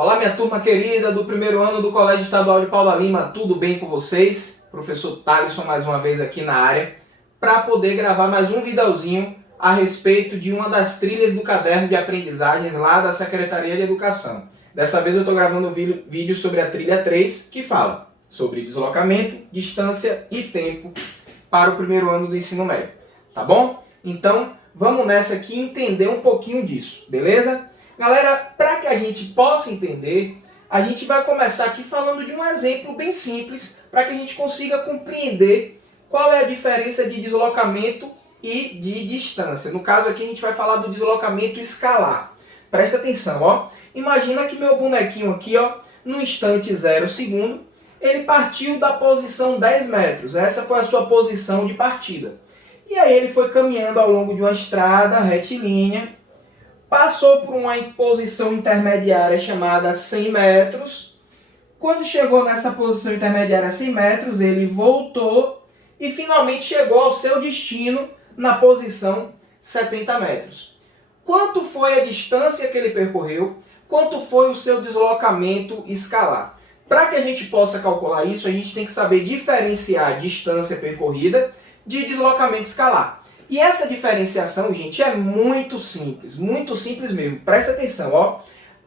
Olá, minha turma querida do primeiro ano do Colégio Estadual de Paula Lima, tudo bem com vocês? Professor Thaleson mais uma vez aqui na área para poder gravar mais um videozinho a respeito de uma das trilhas do caderno de aprendizagens lá da Secretaria de Educação. Dessa vez eu estou gravando um vídeo sobre a trilha 3, que fala sobre deslocamento, distância e tempo para o primeiro ano do ensino médio, tá bom? Então vamos nessa aqui entender um pouquinho disso, beleza? Galera, para que a gente possa entender, a gente vai começar aqui falando de um exemplo bem simples para que a gente consiga compreender qual é a diferença de deslocamento e de distância. No caso aqui a gente vai falar do deslocamento escalar. Presta atenção, ó. Imagina que meu bonequinho aqui, ó, no instante 0 segundo, ele partiu da posição 10 metros. Essa foi a sua posição de partida. E aí ele foi caminhando ao longo de uma estrada retilínea, passou por uma posição intermediária chamada 100 metros. Quando chegou nessa posição intermediária 100 metros, ele voltou e finalmente chegou ao seu destino na posição 70 metros. Quanto foi a distância que ele percorreu? Quanto foi o seu deslocamento escalar? Para que a gente possa calcular isso, a gente tem que saber diferenciar distância percorrida de deslocamento escalar. E essa diferenciação, gente, é muito simples mesmo. Presta atenção, ó.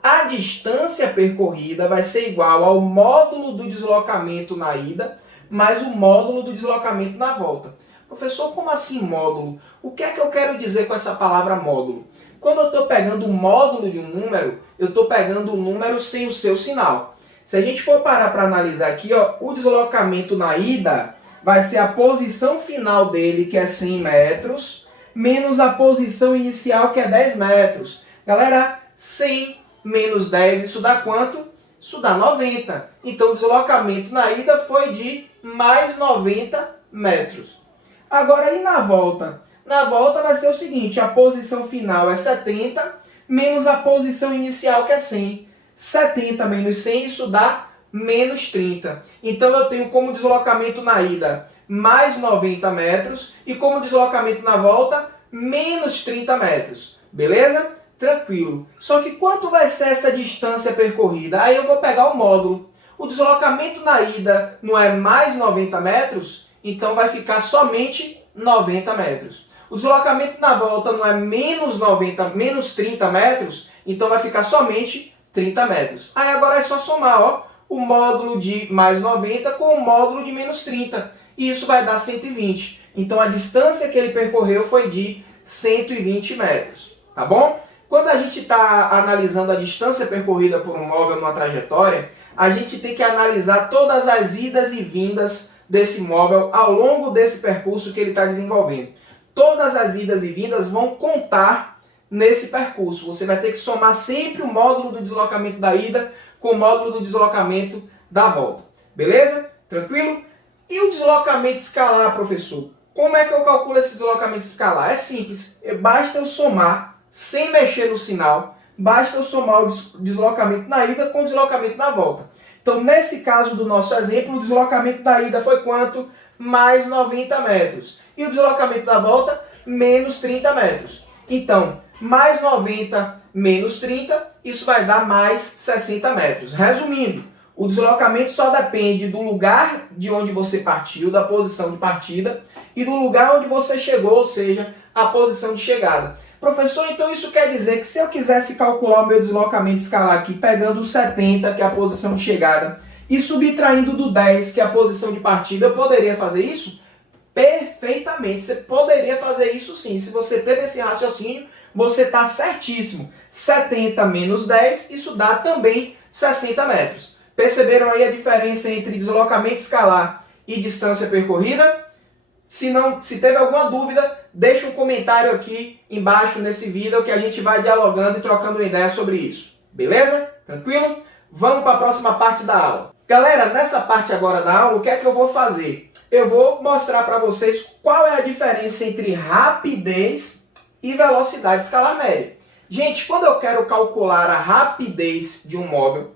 A distância percorrida vai ser igual ao módulo do deslocamento na ida mais o módulo do deslocamento na volta. Professor, como assim módulo? O que é que eu quero dizer com essa palavra módulo? Quando eu estou pegando o módulo de um número, eu estou pegando o número sem o seu sinal. Se a gente for parar para analisar aqui, ó, o deslocamento na ida vai ser a posição final dele, que é 100 metros, menos a posição inicial, que é 10 metros. Galera, 100 menos 10, isso dá quanto? Isso dá 90. Então, o deslocamento na ida foi de mais 90 metros. Agora, e na volta? Na volta vai ser o seguinte, a posição final é 70, menos a posição inicial, que é 100. 70 menos 100, isso dá menos 30. Então eu tenho como deslocamento na ida mais 90 metros e como deslocamento na volta menos 30 metros. Beleza? Tranquilo. Só que quanto vai ser essa distância percorrida? Aí eu vou pegar o módulo. O deslocamento na ida não é mais 90 metros, então vai ficar somente 90 metros. O deslocamento na volta não é menos 30 metros, então vai ficar somente 30 metros. Aí agora é só somar, ó, o módulo de mais 90 com o módulo de menos 30. E isso vai dar 120. Então a distância que ele percorreu foi de 120 metros. Tá bom? Quando a gente está analisando a distância percorrida por um móvel numa trajetória, a gente tem que analisar todas as idas e vindas desse móvel ao longo desse percurso que ele está desenvolvendo. Todas as idas e vindas vão contar nesse percurso. Você vai ter que somar sempre o módulo do deslocamento da ida com o módulo do deslocamento da volta. Beleza? Tranquilo? E o deslocamento escalar, professor? Como é que eu calculo esse deslocamento escalar? É simples. Basta eu somar, sem mexer no sinal, basta eu somar o deslocamento na ida com o deslocamento na volta. Então, nesse caso do nosso exemplo, o deslocamento da ida foi quanto? Mais 90 metros. E o deslocamento da volta? Menos 30 metros. Então, mais 90 menos 30, isso vai dar mais 60 metros. Resumindo, o deslocamento só depende do lugar de onde você partiu, da posição de partida, e do lugar onde você chegou, ou seja, a posição de chegada. Professor, então isso quer dizer que se eu quisesse calcular o meu deslocamento escalar aqui, pegando o 70, que é a posição de chegada, e subtraindo do 10, que é a posição de partida, eu poderia fazer isso? Perfeitamente, você poderia fazer isso sim. Se você teve esse raciocínio, você está certíssimo. 70 menos 10, isso dá também 60 metros. Perceberam aí a diferença entre deslocamento escalar e distância percorrida? Se teve alguma dúvida, deixa um comentário aqui embaixo nesse vídeo que a gente vai dialogando e trocando uma ideia sobre isso. Beleza? Tranquilo? Vamos para a próxima parte da aula. Galera, nessa parte agora da aula, o que é que eu vou fazer? Eu vou mostrar para vocês qual é a diferença entre rapidez e velocidade escalar média. Gente, quando eu quero calcular a rapidez de um móvel,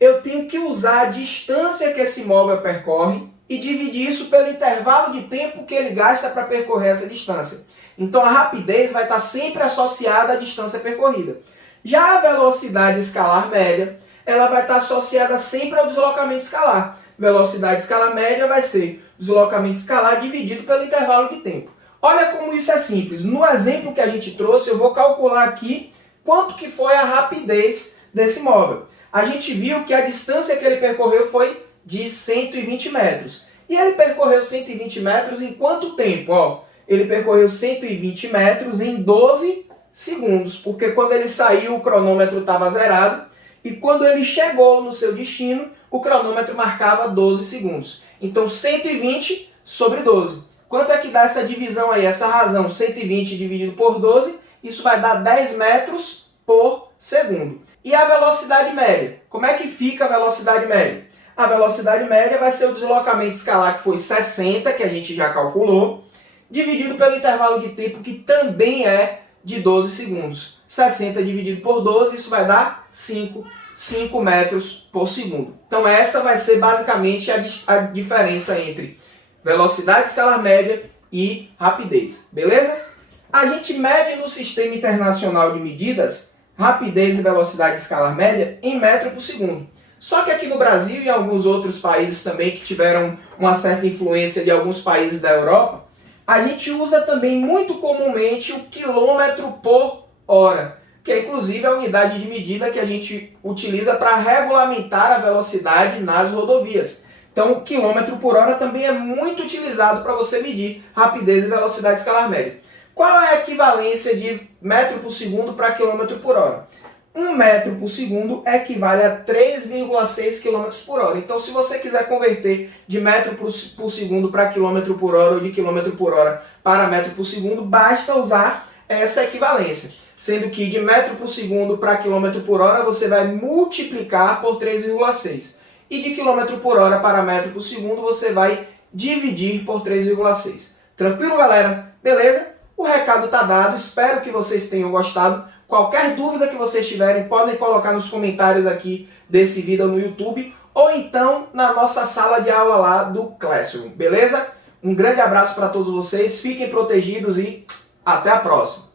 eu tenho que usar a distância que esse móvel percorre e dividir isso pelo intervalo de tempo que ele gasta para percorrer essa distância. Então a rapidez vai estar sempre associada à distância percorrida. Já a velocidade escalar média ela vai estar associada sempre ao deslocamento escalar. Velocidade escalar média vai ser deslocamento escalar dividido pelo intervalo de tempo. Olha como isso é simples. No exemplo que a gente trouxe, eu vou calcular aqui quanto que foi a rapidez desse móvel. A gente viu que a distância que ele percorreu foi de 120 metros. E ele percorreu 120 metros em quanto tempo? Ó, ele percorreu 120 metros em 12 segundos, porque quando ele saiu o cronômetro estava zerado e quando ele chegou no seu destino, o cronômetro marcava 12 segundos. Então 120 sobre 12. Quanto é que dá essa divisão aí, essa razão? 120 dividido por 12, isso vai dar 10 metros por segundo. E a velocidade média? Como é que fica a velocidade média? A velocidade média vai ser o deslocamento escalar, que foi 60, que a gente já calculou, dividido pelo intervalo de tempo, que também é de 12 segundos. 60 dividido por 12, isso vai dar 5 metros por segundo. Então essa vai ser basicamente a diferença entre velocidade escalar média e rapidez, beleza? A gente mede no Sistema Internacional de Medidas rapidez e velocidade escalar média em metro por segundo. Só que aqui no Brasil e em alguns outros países também que tiveram uma certa influência de alguns países da Europa, a gente usa também muito comumente o quilômetro por hora, que é inclusive a unidade de medida que a gente utiliza para regulamentar a velocidade nas rodovias. Então, o quilômetro por hora também é muito utilizado para você medir rapidez e velocidade escalar média. Qual é a equivalência de metro por segundo para quilômetro por hora? 1 metro por segundo equivale a 3,6 km por hora. Então, se você quiser converter de metro por segundo para quilômetro por hora ou de quilômetro por hora para metro por segundo, basta usar essa equivalência. Sendo que de metro por segundo para quilômetro por hora, você vai multiplicar por 3,6. E de quilômetro por hora para metro por segundo, você vai dividir por 3,6. Tranquilo, galera? Beleza? O recado está dado, espero que vocês tenham gostado. Qualquer dúvida que vocês tiverem, podem colocar nos comentários aqui desse vídeo no YouTube ou então na nossa sala de aula lá do Classroom, beleza? Um grande abraço para todos vocês, fiquem protegidos e até a próxima!